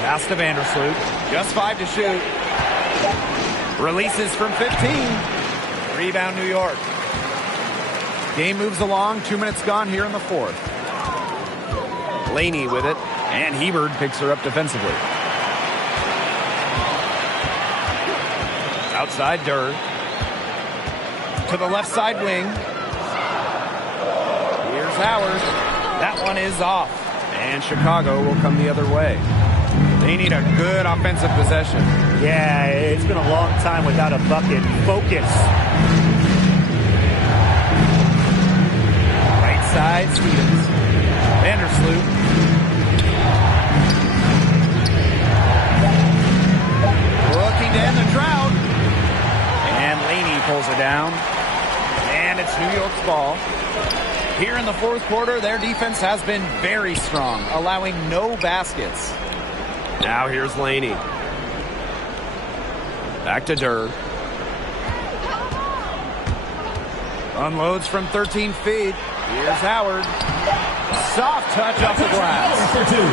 Pass to Vandersloot. Just 5 to shoot. Releases from 15. Rebound New York. Game moves along. 2 minutes gone here in the 4th. Laney with it. And Hebert picks her up defensively. Outside Durr. To the left side wing. Here's Howard. That one is off. And Chicago will come the other way. They need a good offensive possession. Yeah, it's been a long time without a bucket. Focus. Right side, Stevens. Vandersloot. Looking to end the drought. And Laney pulls it down. And it's New York's ball. Here in the 4th quarter, their defense has been very strong, allowing no baskets. Now here's Laney. Back to Durr. Unloads from 13 feet. Here's Howard. Soft touch off the glass.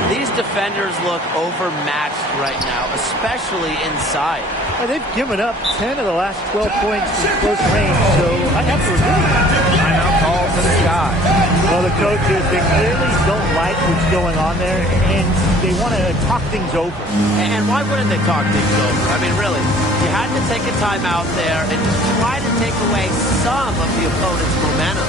These defenders look overmatched right now, especially inside. Well, they've given up 10 of the last 12 points in close range, so I have to agree. Timeout call to the sky. Well, the coaches, they clearly don't like what's going on there, and they want to talk things over. And why wouldn't they talk things over? I mean, really, you had to take a timeout there and just try to take away some of the opponent's momentum.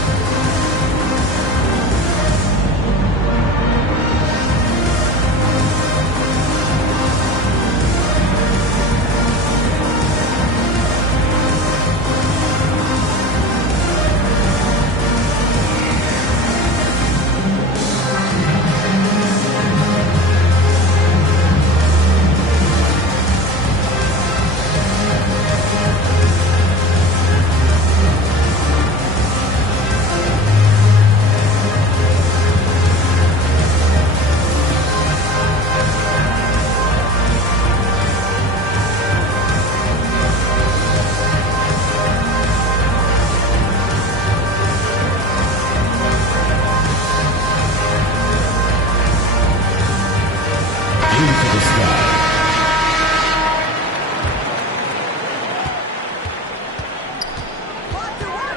first down.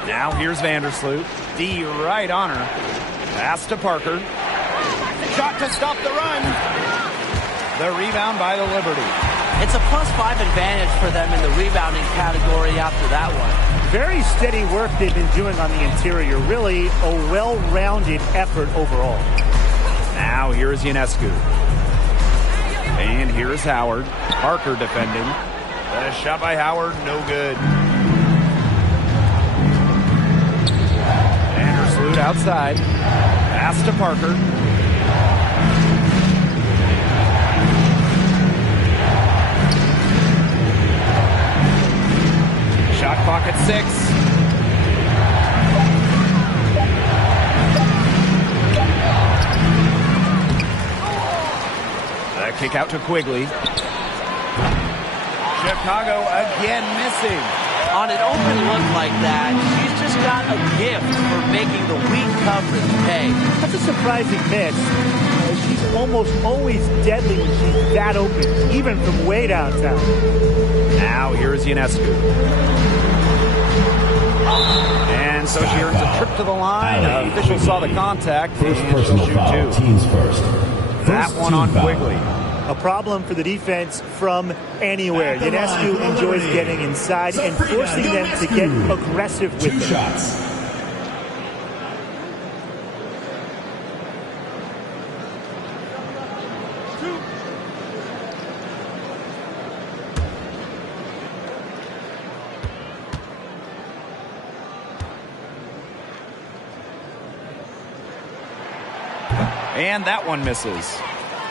Now here's Vandersloot. D right on her. Pass to Parker. Shot to stop the run. The rebound by the Liberty. It's a +5 advantage for them in the rebounding category after that one. Very steady work they've been doing on the interior. Really a well-rounded effort overall. Now here is Ionescu. And here is Howard. Parker defending. The shot by Howard, no good. Vandersloot outside. Pass to Parker. Shot clock at 6. The kick out to Quigley. Chicago again missing. On an open look like that, she's just got a gift for making the weak coverage pay. That's a surprising miss. She's almost always deadly when she's that open, even from way downtown. Now here's Ionescu. And so she earns a trip to the line. Official saw the contact. First And she'll personal shoot foul, 2. teams first. That First one team on foul. Quigley. A problem for the defense from anywhere. Ionescu enjoys getting inside and forcing them to get aggressive with 2 it. shots. And that one misses.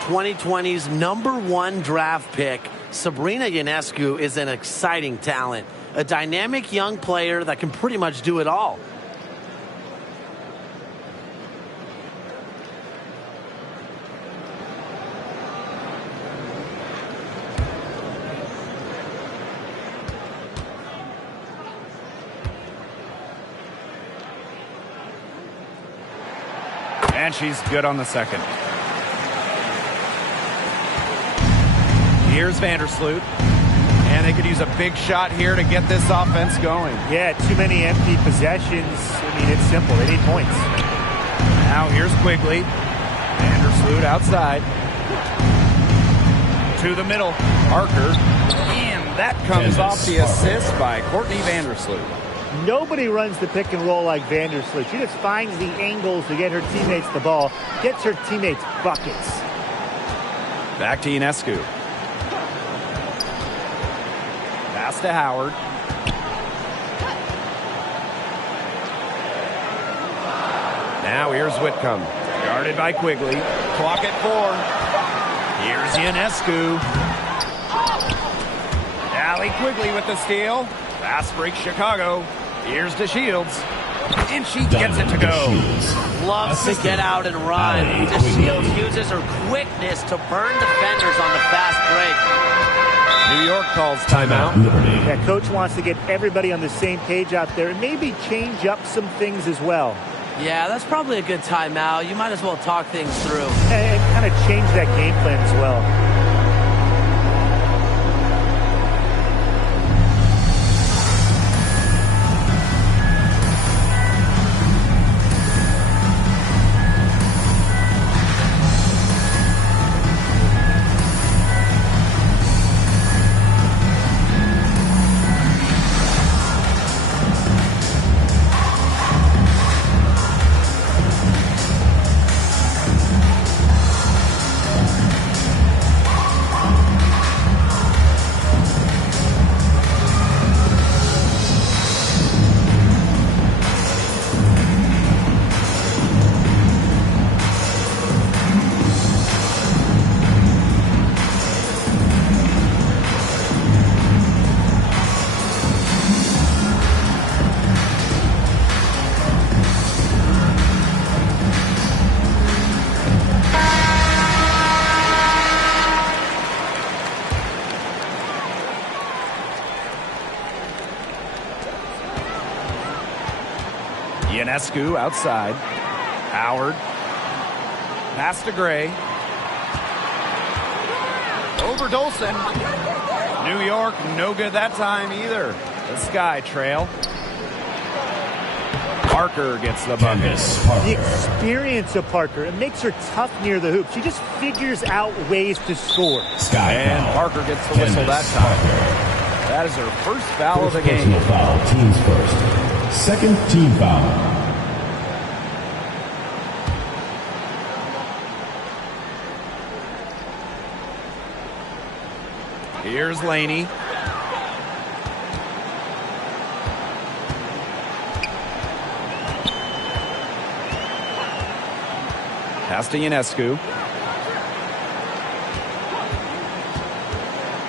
2020's #1 draft pick, Sabrina Ionescu, is an exciting talent. A dynamic young player that can pretty much do it all. And she's good on the second. Here's Vandersloot. And they could use a big shot here to get this offense going. Yeah, too many empty possessions. I mean, it's simple. They need points. Now here's Quigley. Vandersloot outside. To the middle. Parker. And that comes off the assist by Courtney Vandersloot. Nobody runs the pick and roll like Vandersloot. She just finds the angles to get her teammates the ball, gets her teammates buckets. Back to Ionescu. Pass to Howard. Now here's Whitcomb. Guarded by Quigley. Clock at 4. Here's Ionescu. Allie Quigley with the steal. Fast break Chicago. Here's DeShields. And she gets it to go. Loves to get out and run. DeShields uses her quickness to burn defenders on the fast break. New York calls timeout. Yeah, coach wants to get everybody on the same page out there and maybe change up some things as well. Yeah, that's probably a good timeout. You might as well talk things through. And kind of change that game plan as well. Ionescu outside. Howard. Pass to Gray. over Dolson. New York, no good that time either. The Sky Trail. Parker gets the bucket. The experience of Parker, it makes her tough near the hoop. She just figures out ways to score. And Parker gets the whistle that time. That is her first foul of the game. Personal foul, teams first. Second team foul. Here's Laney. Pass to Ionescu.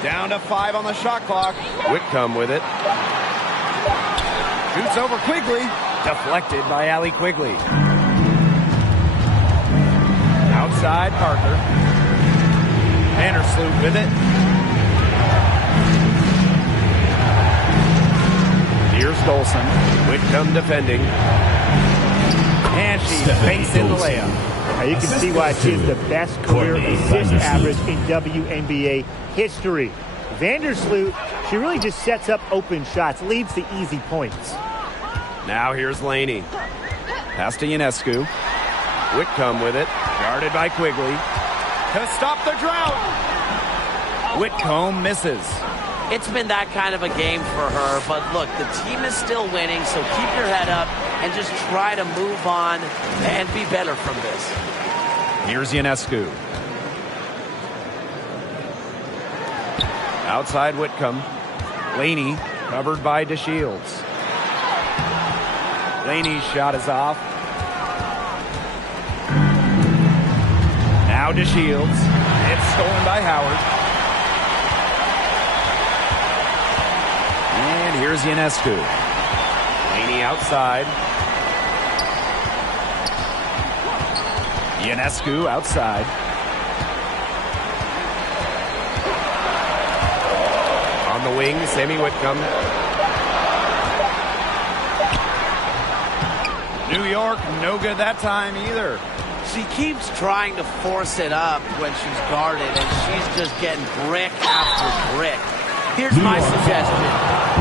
Down to 5 on the shot clock. Whitcomb with it. Shoots over Quigley. Deflected by Allie Quigley. Outside Parker. Vandersloot with it. Here's Dolson. Whitcomb defending. And she banks in the layup. Now you can see why she is the best career assist average in WNBA history. Vandersloot, she really just sets up open shots, leads to easy points. Now here's Laney. Pass to Ionescu. Whitcomb with it. Guarded by Quigley. To stop the drought. Whitcomb misses. It's been that kind of a game for her, but look, the team is still winning, so keep your head up and just try to move on and be better from this. Here's Ionescu. Outside Whitcomb. Laney covered by DeShields. Laney's shot is off. Now DeShields. It's stolen by Howard. And here's Ionescu. Laney outside. Ionescu outside. On the wing, Sammy Whitcomb. New York, no good that time either. She keeps trying to force it up when she's guarded, and she's just getting brick after brick. Here's my suggestion.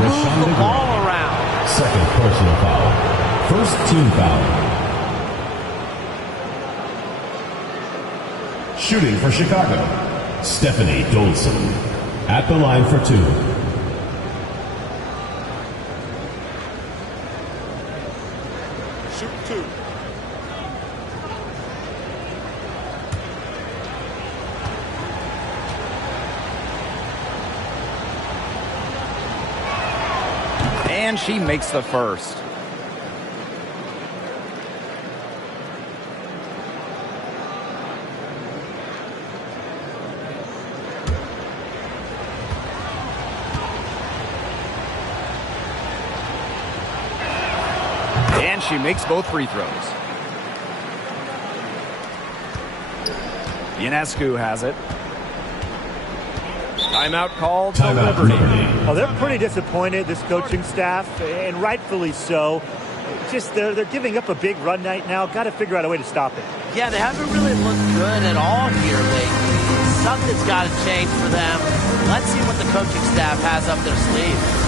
Move the ball around. Second personal foul. First team foul. Shooting for Chicago, Stephanie Dolson. At the line for 2. Shoot 2. And she makes the first. And she makes both free throws. Ionescu has it. Timeout called to Liberty. Oh, they're pretty disappointed, this coaching staff, and rightfully so. Just they're giving up a big run right now. Got to figure out a way to stop it. Yeah, they haven't really looked good at all here lately. Something's got to change for them. Let's see what the coaching staff has up their sleeve.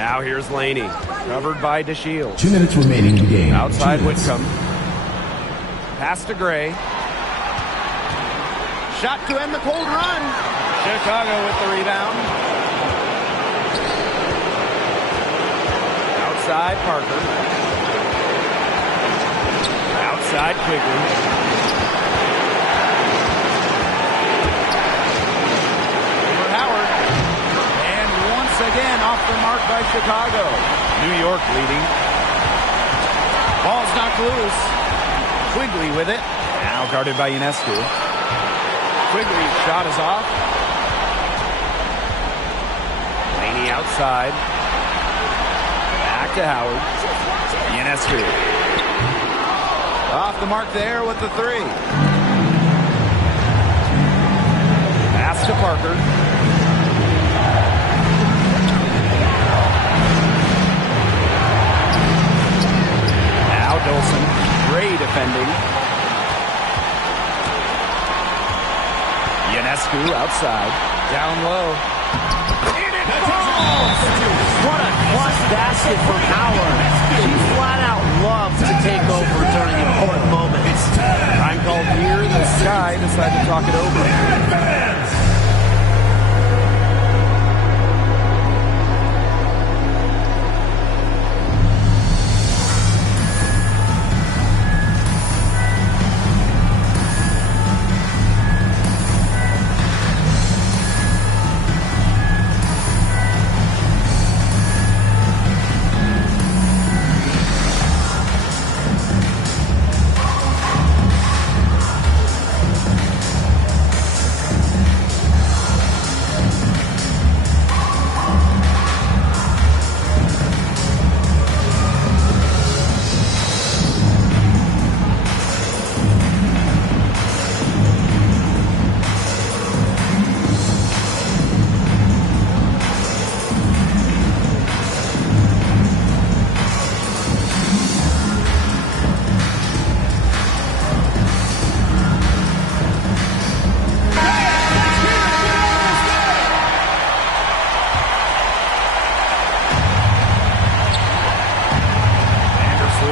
Now here's Laney, covered by DeShields. 2 minutes remaining in the game. Outside Whitcomb. Pass to Gray. Shot to end the cold run. Chicago with the rebound. Outside Parker. Outside Quigley. For Howard. And once again off the mark by Chicago. New York leading. Ball's knocked loose. Quigley with it. Now guarded by Ionescu. Quigley's shot is off. Laney outside. Back to Howard. Ionescu. Off the mark there with the three. Pass to Parker. Now Dolson. Gray defending. Ionescu outside. Down low. And it falls! What a clutch basket from Howard. She flat out loves to take over during important moments. Time called here. The Sky decide to talk it over.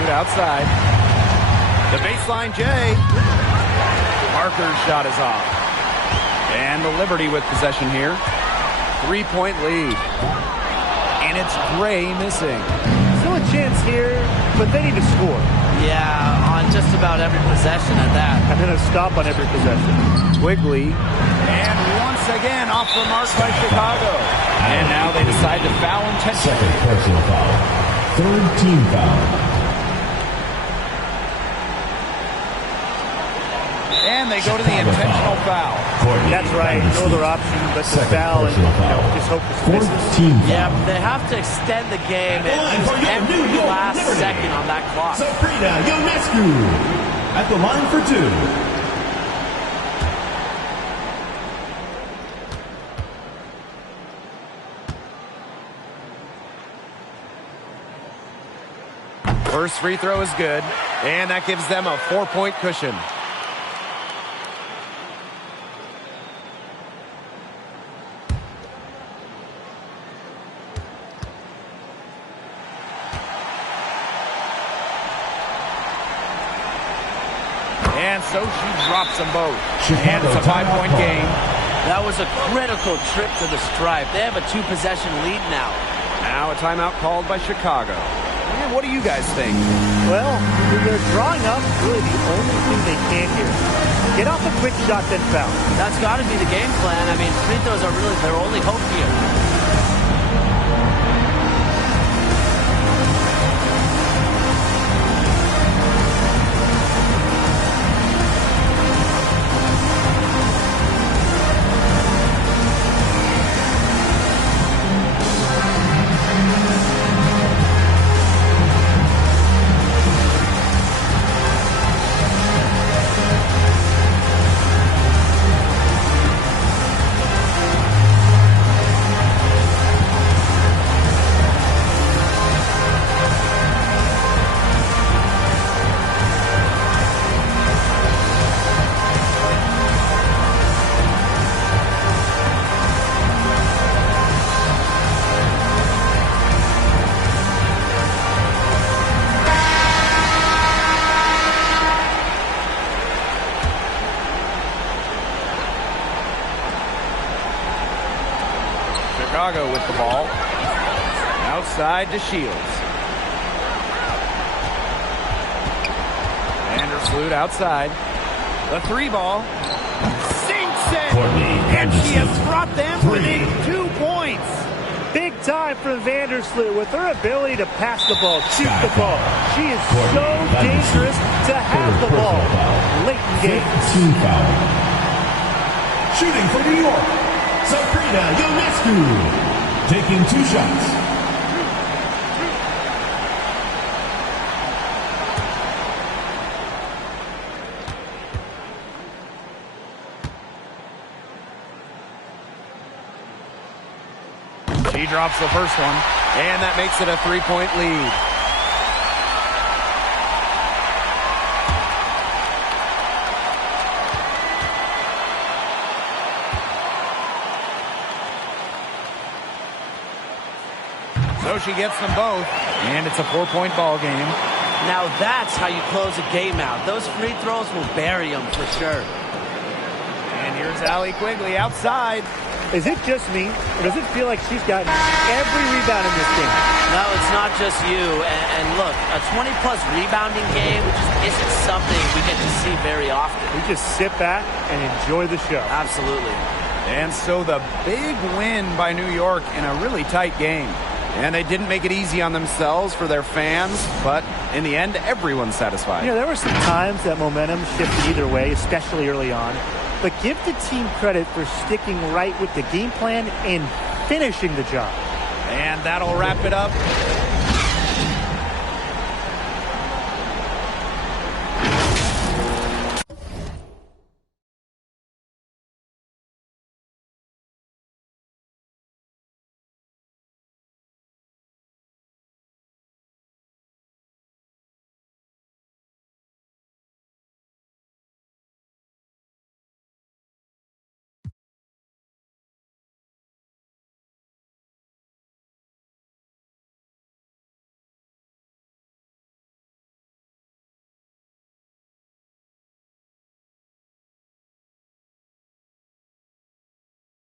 Outside. The baseline J. Parker's shot is off. And the Liberty with possession here. 3-point lead. And it's Gray missing. Still a chance here, but they need to score. Yeah, on just about every possession at that. And then a stop on every possession. Quigley. And once again off the mark by Chicago. And now they decide to foul intentionally. Second personal foul. Third team foul. And they go to the intentional foul. That's right. No other option but to foul and just hope this misses. Yeah, but they have to extend the game and use every last second on that clock. Sabrina Ionescu at the line for two. First free throw is good, and that gives them a 4-point cushion. And so she drops them both. And it's a 5-point game. That was a critical trip to the stripe. They have a 2-possession lead now. Now a timeout called by Chicago. And what do you guys think? Well, they're drawing up really the only thing they can here. Get off a quick shot, then foul. That's got to be the game plan. I mean, free throws are really their only hope here. side to Shields. Vandersloot outside. The 3 ball. Sinks it! And she has brought them within 2 points. Big time from Vandersloot with her ability to pass the ball, shoot the ball. She is so dangerous to have the ball late in games. Shooting for New York, Sabrina Ionescu, taking 2 shots. She drops the first one, and that makes it a 3-point lead. So she gets them both, and it's a 4-point ball game. Now that's how you close a game out. Those free throws will bury them for sure. And here's Allie Quigley outside. Is it just me, or does it feel like she's gotten every rebound in this game? No, it's not just you. And look, a 20-plus rebounding game just isn't something we get to see very often. We just sit back and enjoy the show. Absolutely. And so the big win by New York in a really tight game. And they didn't make it easy on themselves for their fans, but in the end, everyone's satisfied. You know, there were some times that momentum shifted either way, especially early on. But give the team credit for sticking right with the game plan and finishing the job. And that'll wrap it up